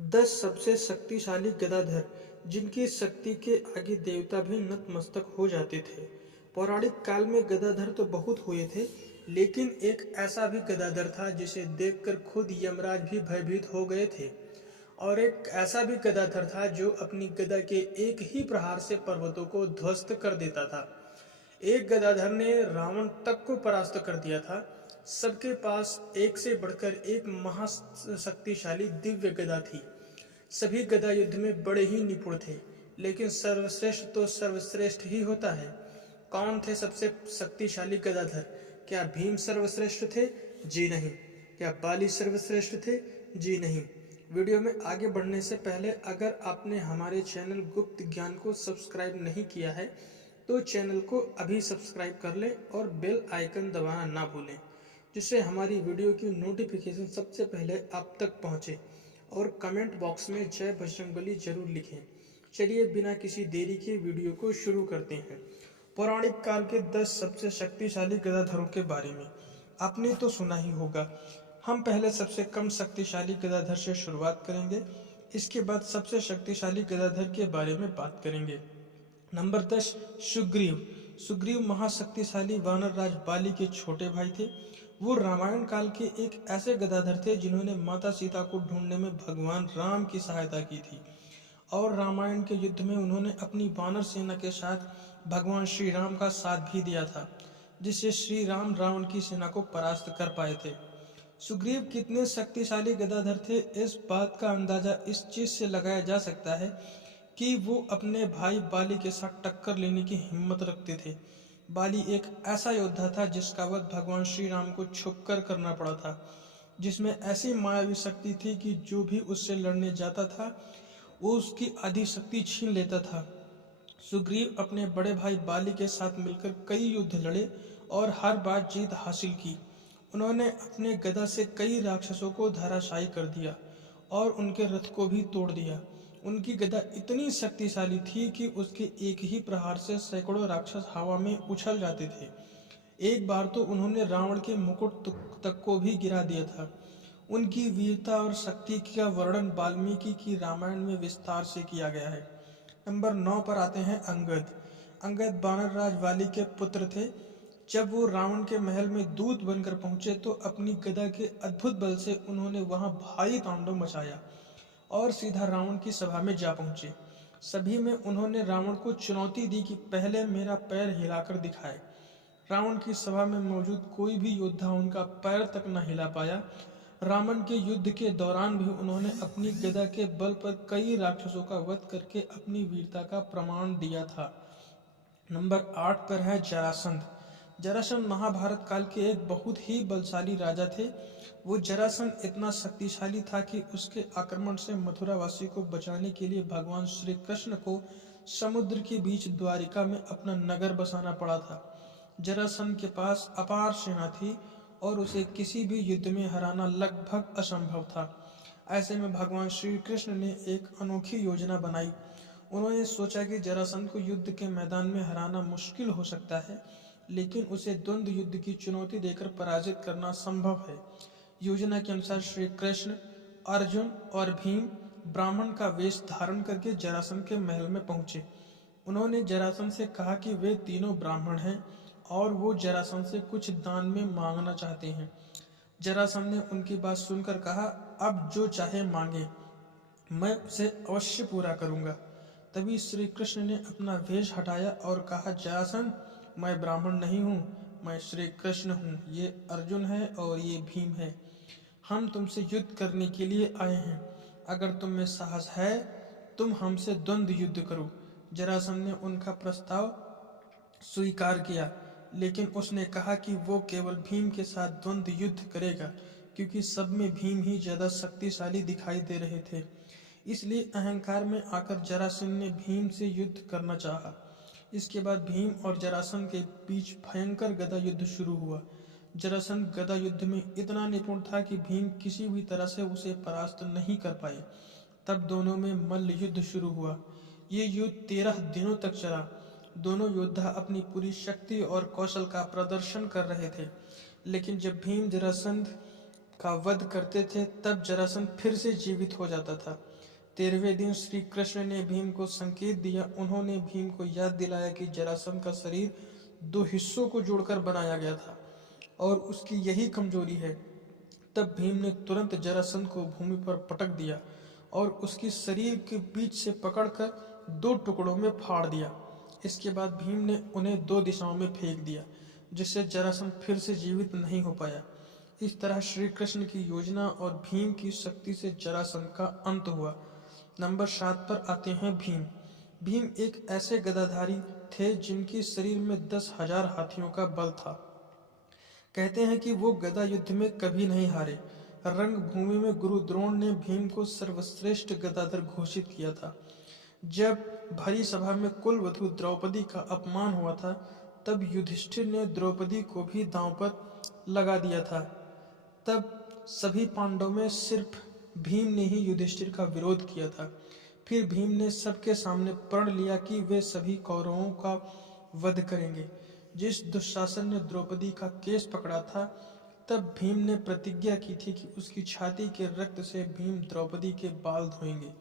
10 सबसे शक्तिशाली गदाधर जिनकी शक्ति के आगे देवता भी नतमस्तक हो जाते थे। पौराणिक काल में गदाधर तो बहुत हुए थे, लेकिन एक ऐसा भी गदाधर था जिसे देखकर खुद यमराज भी भयभीत हो गए थे। और एक ऐसा भी गदाधर था जो अपनी गदा के एक ही प्रहार से पर्वतों को ध्वस्त कर देता था। एक गदाधर ने रावण तक को परास्त कर दिया था। सबके पास एक से बढ़कर एक महाशक्तिशाली दिव्य गदा थी। सभी गदा युद्ध में बड़े ही निपुण थे, लेकिन सर्वश्रेष्ठ तो सर्वश्रेष्ठ ही होता है। कौन थे सबसे शक्तिशाली गदाधर? क्या भीम सर्वश्रेष्ठ थे? जी नहीं। क्या बाली सर्वश्रेष्ठ थे? जी नहीं। वीडियो में आगे बढ़ने से पहले अगर आपने हमारे चैनल गुप्त ज्ञान को सब्सक्राइब नहीं किया है तो चैनल को अभी सब्सक्राइब कर लें और बेल आइकन दबाना ना भूलें, जिससे हमारी वीडियो की नोटिफिकेशन सबसे पहले आप तक पहुंचे। और कमेंट बॉक्स में जय बजरंगबली जरूर लिखें। चलिए बिना किसी देरी के वीडियो को शुरू करते हैं। पौराणिक काल के 10 सबसे शक्तिशाली गदाधरों के बारे में आपने तो सुना ही होगा। हम पहले सबसे कम शक्तिशाली गदाधर से शुरुआत करेंगे, इसके बाद सबसे शक्तिशाली गदाधर के बारे में बात करेंगे। नंबर 10, सुग्रीव। सुग्रीव महाशक्तिशाली वानर राज बाली के छोटे भाई थे। वो रामायण काल के एक ऐसे गदाधर थे जिन्होंने माता सीता को ढूंढने में भगवान राम की सहायता की थी, और रामायण के युद्ध में उन्होंने अपनी वानर सेना के साथ भगवान श्री राम का साथ भी दिया था, जिससे श्री राम रावण की सेना को परास्त कर पाए थे। सुग्रीव कितने शक्तिशाली गदाधर थे, इस बात का अंदाजा इस चीज से लगाया जा सकता है कि वो अपने भाई बाली के साथ टक्कर लेने की हिम्मत रखते थे। बाली एक ऐसा योद्धा था जिसका वध भगवान श्री राम को छुपकर करना पड़ा था, जिसमें ऐसी मायावी शक्ति थी कि जो भी उससे लड़ने जाता था वो उसकी आधी शक्ति छीन लेता था। सुग्रीव अपने बड़े भाई बाली के साथ मिलकर कई युद्ध लड़े और हर बार जीत हासिल की। उन्होंने अपने गदा से कई राक्षसों को धराशायी कर दिया और उनके रथ को भी तोड़ दिया। उनकी गदा इतनी शक्तिशाली थी कि उसके एक ही प्रहार से सैकड़ों राक्षस हवा में उछल जाते थे। एक बार तो उन्होंने रावण के मुकुट तक को भी गिरा दिया था। उनकी वीरता और शक्ति का वर्णन वाल्मीकि की रामायण में विस्तार से किया गया है। नंबर 9 पर आते हैं अंगद। अंगद वानर राज वाली के पुत्र थे। जब वो रावण के महल में दूत बनकर पहुंचे तो अपनी गदा के अद्भुत बल से उन्होंने वहां भारी तांडव मचाया और सीधा रावण की सभा में जा पहुंचे। सभी में उन्होंने रावण को चुनौती दी कि पहले मेरा पैर हिलाकर दिखाए। रावण की सभा में मौजूद कोई भी योद्धा उनका पैर तक न हिला पाया। रावण के युद्ध के दौरान भी उन्होंने अपनी गदा के बल पर कई राक्षसों का वध करके अपनी वीरता का प्रमाण दिया था। नंबर 8 पर है जरासंध। जरासंध महाभारत काल के एक बहुत ही बलशाली राजा थे। वो जरासंध इतना शक्तिशाली था कि उसके आक्रमण से मथुरावासी को बचाने के लिए भगवान श्री कृष्ण को समुद्र के बीच द्वारिका में अपना नगर बसाना पड़ा था। जरासंध के पास अपार सेना थी और उसे किसी भी युद्ध में हराना लगभग असंभव था। ऐसे में भगवान श्री कृष्ण ने एक अनोखी योजना बनाई। उन्होंने सोचा कि जरासंध को युद्ध के मैदान में हराना मुश्किल हो सकता है, लेकिन उसे द्वंद्व युद्ध की चुनौती देकर पराजित करना संभव है। योजना के अनुसार श्री कृष्ण, अर्जुन और भीम ब्राह्मण का वेश धारण करके जरासंध के महल में पहुंचे। उन्होंने जरासंध से कहा कि वे तीनों ब्राह्मण हैं और वो जरासंध से कुछ दान में मांगना चाहते हैं। जरासंध ने उनकी बात सुनकर कहा, अब जो चाहे मांगे, मैं उसे अवश्य पूरा करूंगा। तभी श्री कृष्ण ने अपना वेश हटाया और कहा, जरासंध, मैं ब्राह्मण नहीं हूँ, मैं श्री कृष्ण हूँ। ये अर्जुन है और ये भीम है। हम तुमसे युद्ध करने के लिए आए हैं। अगर तुम में साहस है तुम हमसे द्वंद्व युद्ध करो। जरासंध ने उनका प्रस्ताव स्वीकार किया, लेकिन उसने कहा कि वो केवल भीम के साथ द्वंद्व युद्ध करेगा, क्योंकि सब में भीम ही ज्यादा शक्तिशाली दिखाई दे रहे थे। इसलिए अहंकार में आकर जरासंध ने भीम से युद्ध करना चाहा। इसके बाद भीम और जरासंध के बीच भयंकर गदा युद्ध शुरू हुआ। जरासंध गदा युद्ध में इतना निपुण था कि भीम किसी भी तरह से उसे परास्त नहीं कर पाए। तब दोनों में मल्ल युद्ध शुरू हुआ। ये युद्ध 13 दिनों तक चला। दोनों योद्धा अपनी पूरी शक्ति और कौशल का प्रदर्शन कर रहे थे, लेकिन जब भीम जरासंध का वध करते थे तब जरासंध फिर से जीवित हो जाता था। 13वें दिन श्री कृष्ण ने भीम को संकेत दिया। उन्होंने भीम को याद दिलाया कि जरासंध का शरीर दो हिस्सों को जोड़कर बनाया गया था और उसकी यही कमजोरी है। तब भीम ने तुरंत जरासंध को भूमि पर पटक दिया और उसकी शरीर के बीच से पकड़कर दो टुकड़ों में फाड़ दिया। इसके बाद भीम ने उन्हें दो दिशाओं में फेंक दिया, जिससे जरासंध फिर से जीवित नहीं हो पाया। इस तरह श्री कृष्ण की योजना और भीम की शक्ति से जरासंध का अंत हुआ। नंबर 7 पर आते हैं भीम। भीम एक ऐसे गदाधारी थे जिनके शरीर में 10,000 हाथियों का बल था। कहते हैं कि वो गदा युद्ध में कभी नहीं हारे। रंगभूमि में गुरु द्रोण ने भीम को सर्वश्रेष्ठ गदाधर घोषित किया था। जब भरी सभा में कुलवधु द्रौपदी का अपमान हुआ था, तब युधिष्ठिर ने द्रौपदी को भी दांव पर लगा दिया था। तब सभी पांडवों में सिर्फ भीम ने ही युधिष्ठिर का विरोध किया था। फिर भीम ने सबके सामने प्रण लिया कि वे सभी कौरवों का वध करेंगे। जिस दुशासन ने द्रौपदी का केस पकड़ा था, तब भीम ने प्रतिज्ञा की थी कि उसकी छाती के रक्त से भीम द्रौपदी के बाल धोएंगे।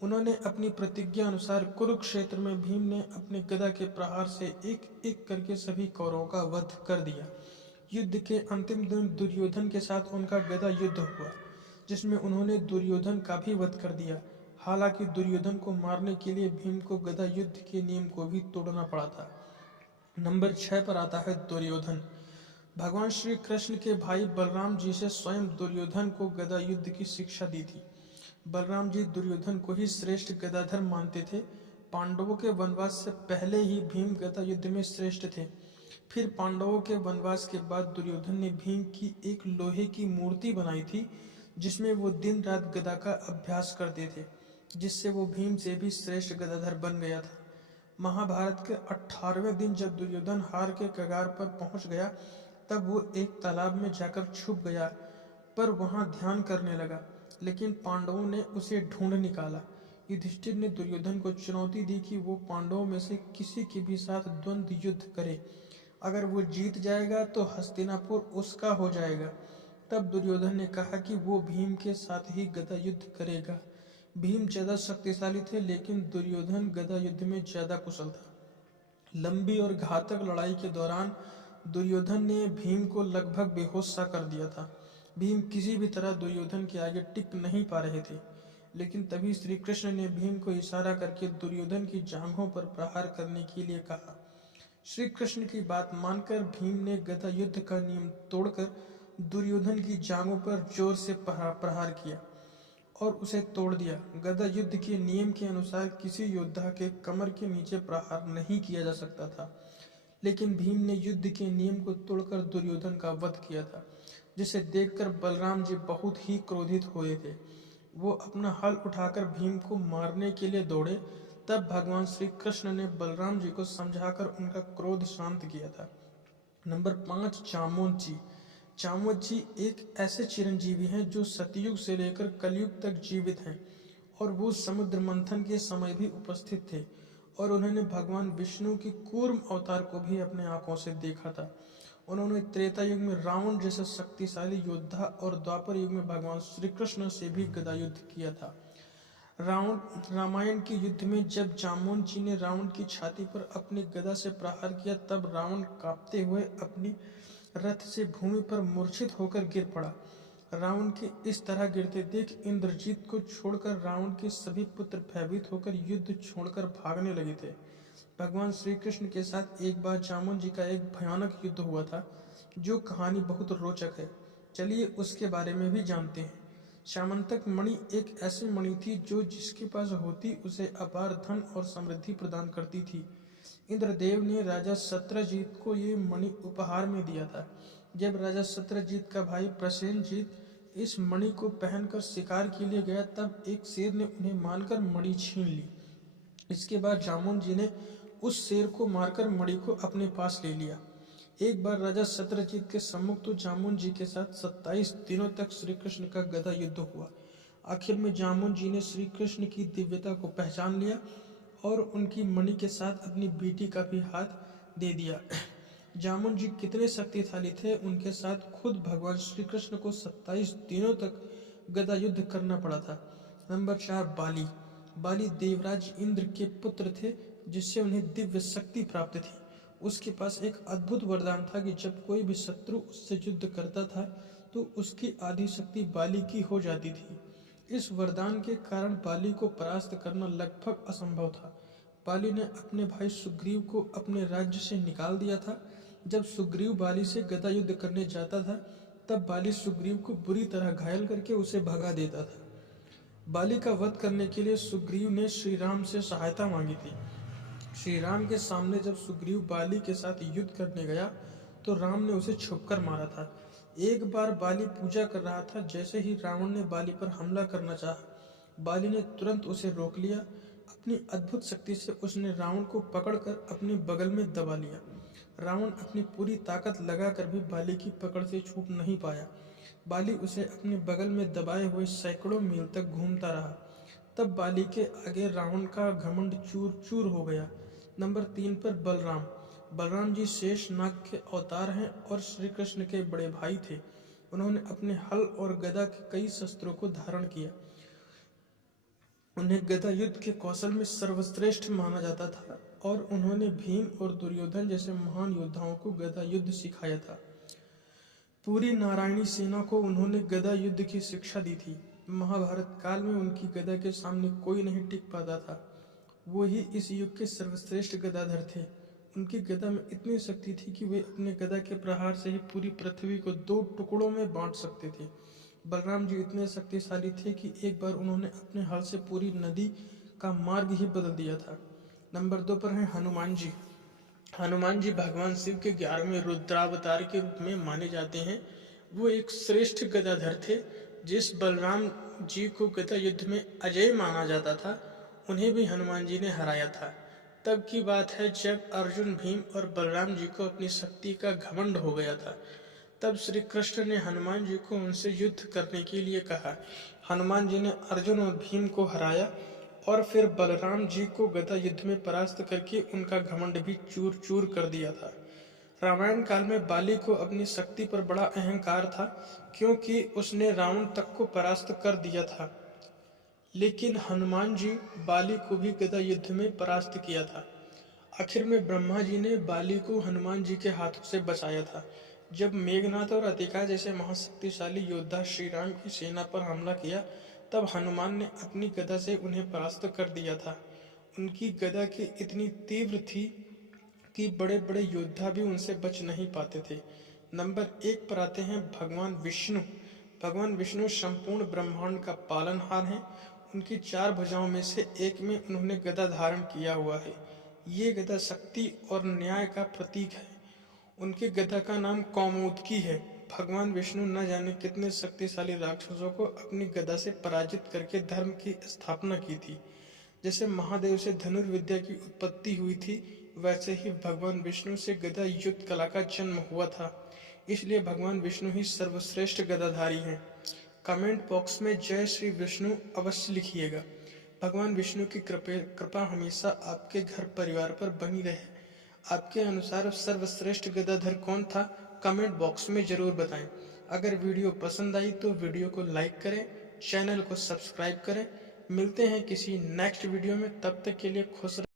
उन्होंने अपनी प्रतिज्ञा अनुसार कुरुक्षेत्र में भीम ने अपने गदा के प्रहार से एक एक करके सभी कौरवों का वध कर दिया। युद्ध के अंतिम दिन दुर्योधन के साथ उनका गदा युद्ध हुआ, जिसमें उन्होंने दुर्योधन का भी वध कर दिया। हालांकि दुर्योधन को मारने के लिए भीम को गदा युद्ध के नियम को भी तोड़ना पड़ा था। नंबर 6 पर आता है दुर्योधन। भगवान श्री कृष्ण के भाई बलराम जी से स्वयं दुर्योधन को गदा युद्ध की शिक्षा दी थी। बलराम जी दुर्योधन को ही श्रेष्ठ गदाधर मानते थे। पांडवों के वनवास से पहले ही भीम गदा युद्ध में श्रेष्ठ थे। फिर पांडवों के वनवास के बाद दुर्योधन ने भीम की एक लोहे की मूर्ति बनाई थी, जिसमें वो दिन रात गदा का अभ्यास करते थे, जिससे वो भीम से भी श्रेष्ठ गदाधर बन गया था। महाभारत के 18वें दिन जब दुर्योधन हार के कगार पर पहुंच गया, तब वो एक तालाब में जाकर छुप गया, पर वहां ध्यान करने लगा। लेकिन पांडवों ने उसे ढूंढ निकाला। युधिष्ठिर ने दुर्योधन को चुनौती दी कि वो पांडवों में से किसी के भी साथ द्वंद्व युद्ध करे। अगर वो जीत जाएगा तो हस्तिनापुर उसका हो जाएगा। तब दुर्योधन ने कहा कि वो भीम के साथ ही गदा युद्ध करेगा। भीम ज्यादा शक्तिशाली थे, लेकिन दुर्योधन गदा युद्ध में ज्यादा कुशल था। लंबी और घातक लड़ाई के दौरान दुर्योधन ने भीम को लगभग बेहोश सा कर दिया था। भीम किसी भी तरह दुर्योधन के आगे टिक नहीं पा रहे थे। लेकिन तभी श्री कृष्ण ने भीम को इशारा करके दुर्योधन की जांघों पर प्रहार करने के लिए कहा। श्री कृष्ण की बात मानकर भीम ने गदा युद्ध का नियम तोड़कर दुर्योधन की जांघों पर जोर से प्रहार किया और उसे तोड़ दिया। गदा युद्ध के नियम के अनुसार किसी योद्धा के कमर के नीचे प्रहार नहीं किया जा सकता था, लेकिन भीम ने युद्ध के नियम को तोड़कर दुर्योधन का वध किया था, जिसे देखकर बलराम जी बहुत ही क्रोधित हुए थे। वो अपना हल उठाकर भीम को मारने के लिए दौड़े। तब भगवान श्री कृष्ण ने बलराम जी को समझाकर उनका क्रोध शांत किया था। नंबर 5 जामवंत जी। जामवंत जी एक ऐसे चिरंजीवी हैं जो सतयुग से लेकर कलयुग तक जीवित हैं, और वो समुद्र मंथन के समय भी उपस्थित थे, और उन्होंने भगवान विष्णु की कूर्म अवतार को भी अपने आंखों से देखा था। उन्होंने त्रेता युग में रावण जैसा शक्तिशाली योद्धा और द्वापर युग में भगवान श्री कृष्ण से भी गदा युद्ध किया था। रामायण के युद्ध में जब जामवंत जी ने रावण की छाती पर अपनी गदा से प्रहार किया, तब रावण कांपते हुए अपनी रथ से भूमि पर मूर्छित होकर गिर पड़ा। रावण के इस तरह गिरते देख इंद्रजीत को छोड़कर रावण के सभी पुत्र भयभीत होकर युद्ध छोड़कर भागने लगे थे। भगवान श्री कृष्ण के साथ एक बार जामवंत जी का एक भयानक युद्ध हुआ था, जो कहानी बहुत रोचक है। चलिए उसके बारे में भी जानते हैं। श्यामंतक मणि एक ऐसी मणि थी जो जिसके पास होती उसे अपार धन और समृद्धि प्रदान करती थी। इंद्रदेव ने राजा सत्यजीत को ये मणि उपहार में दिया था। जब राजा सत्यजीत का भाई प्रसेनजीत इस मणि को पहनकर शिकार के लिए गया, तब एक शेर ने उन्हें मारकर मणि छीन ली। इसके बाद जामवंत जी ने उस शेर को मारकर मणि को अपने पास ले लिया। एक बार राजा सत्यजीत के सम्मुख तो जामवंत जी के साथ 27 दिनों तक श्री कृष्ण का गदा युद्ध हुआ। आखिर में जामवंत जी ने श्री कृष्ण की दिव्यता को पहचान लिया और उनकी मणि के साथ अपनी बेटी का भी हाथ दे दिया। जामुन जी कितने शक्तिशाली थे, उनके साथ खुद भगवान श्री कृष्ण को 27 दिनों तक गदा युद्ध करना पड़ा था। नंबर 4, बाली। बाली देवराज इंद्र के पुत्र थे, जिससे उन्हें दिव्य शक्ति प्राप्त थी। उसके पास एक अद्भुत वरदान था कि जब कोई भी शत्रु उससे युद्ध करता था तो उसकी आधी शक्ति बाली की हो जाती थी। इस वरदान के कारण बाली को परास्त करना लगभग असंभव था। बाली ने अपने भाई सुग्रीव को अपने राज्य से निकाल दिया था। जब सुग्रीव बाली से गदा युद्ध करने जाता था, तब बाली सुग्रीव को बुरी तरह घायल करके उसे भगा देता था। बाली का वध करने के लिए सुग्रीव ने श्री राम से सहायता मांगी थी। श्री राम के सामने जब सुग्रीव बाली के साथ युद्ध करने गया तो राम ने उसे छुपकर मारा था। एक बार बाली पूजा कर रहा था, जैसे ही रावण ने बाली पर हमला करना चाहा, बाली ने तुरंत उसे रोक लिया। अपनी अद्भुत शक्ति से उसने रावण को पकड़कर अपने बगल में दबा लिया। रावण अपनी पूरी ताकत लगाकर भी बाली की पकड़ से छूट नहीं पाया। बाली उसे अपने बगल में दबाए हुए सैकड़ों मील तक घूमता रहा। तब बाली के आगे रावण का घमंड चूर चूर हो गया। नंबर 3 पर बलराम। बलराम जी शेष नाग के अवतार हैं और श्री कृष्ण के बड़े भाई थे। उन्होंने अपने हल और गदा के कई शस्त्रों को धारण किया। उन्हें गदा युद्ध के कौशल में सर्वश्रेष्ठ माना जाता था और उन्होंने भीम और दुर्योधन जैसे महान योद्धाओं को गदा युद्ध सिखाया था। पूरी नारायणी सेना को उन्होंने गदा युद्ध की शिक्षा दी थी। महाभारत काल में उनकी गदा के सामने कोई नहीं टिक पाता था। वो ही इस युग के सर्वश्रेष्ठ गदाधर थे। उनकी गदा में इतनी शक्ति थी कि वे अपने गदा के प्रहार से ही पूरी पृथ्वी को 2 टुकड़ों में बांट सकते थे। बलराम जी इतने शक्तिशाली थे कि एक बार उन्होंने अपने हल से पूरी नदी का मार्ग ही बदल दिया था। नंबर 2 पर हैं हनुमान जी। हनुमान जी भगवान शिव के 11वें रुद्रावतार के रूप में माने जाते हैं। वो एक श्रेष्ठ गदाधर थे। जिस बलराम जी को गदा युद्ध में अजय माना जाता था, उन्हें भी हनुमान जी ने हराया था। तब की बात है जब अर्जुन, भीम और बलराम जी को अपनी शक्ति का घमंड हो गया था। तब श्री कृष्ण ने हनुमान जी को उनसे युद्ध करने के लिए कहा। हनुमान जी ने अर्जुन और भीम को हराया और फिर बलराम जी को गदा युद्ध में परास्त करके उनका घमंड भी चूर चूर कर दिया था। रामायण काल में बाली को अपनी शक्ति पर बड़ा अहंकार था, क्योंकि उसने रावण तक को परास्त कर दिया था। लेकिन हनुमान जी बाली को भी गदा युद्ध में परास्त किया था। आखिर में ब्रह्मा जी ने बाली को हनुमान जी के हाथों से बचाया था। जब मेघनाथ और अतिका जैसे महाशक्तिशाली योद्धा श्री राम की सेना पर हमला किया, तब हनुमान ने अपनी गदा से उन्हें परास्त कर दिया था। उनकी गदा की इतनी तीव्र थी कि बड़े बड़े योद्धा भी उनसे बच नहीं पाते थे। नंबर 1 पर आते हैं भगवान विष्णु। भगवान विष्णु संपूर्ण ब्रह्मांड का पालनहार हैं। उनकी 4 भुजाओं में से एक में उन्होंने गदा धारण किया हुआ है। ये गदा शक्ति और न्याय का प्रतीक है। उनके गदा का नाम कौमुदकी है। भगवान विष्णु न जाने कितने शक्तिशाली राक्षसों को अपनी गदा से पराजित करके धर्म की स्थापना की थी। जैसे महादेव से धनुर्विद्या की उत्पत्ति हुई थी, वैसे ही भगवान विष्णु से गदा युद्ध कला का जन्म हुआ था। इसलिए भगवान विष्णु ही सर्वश्रेष्ठ गदाधारी हैं। कमेंट बॉक्स में जय श्री विष्णु अवश्य लिखिएगा। भगवान विष्णु की कृपा हमेशा आपके घर परिवार पर बनी रहे। आपके अनुसार सर्वश्रेष्ठ गदाधर कौन था, कमेंट बॉक्स में जरूर बताएं। अगर वीडियो पसंद आई तो वीडियो को लाइक करें, चैनल को सब्सक्राइब करें। मिलते हैं किसी नेक्स्ट वीडियो में, तब तक के लिए खुश रहें।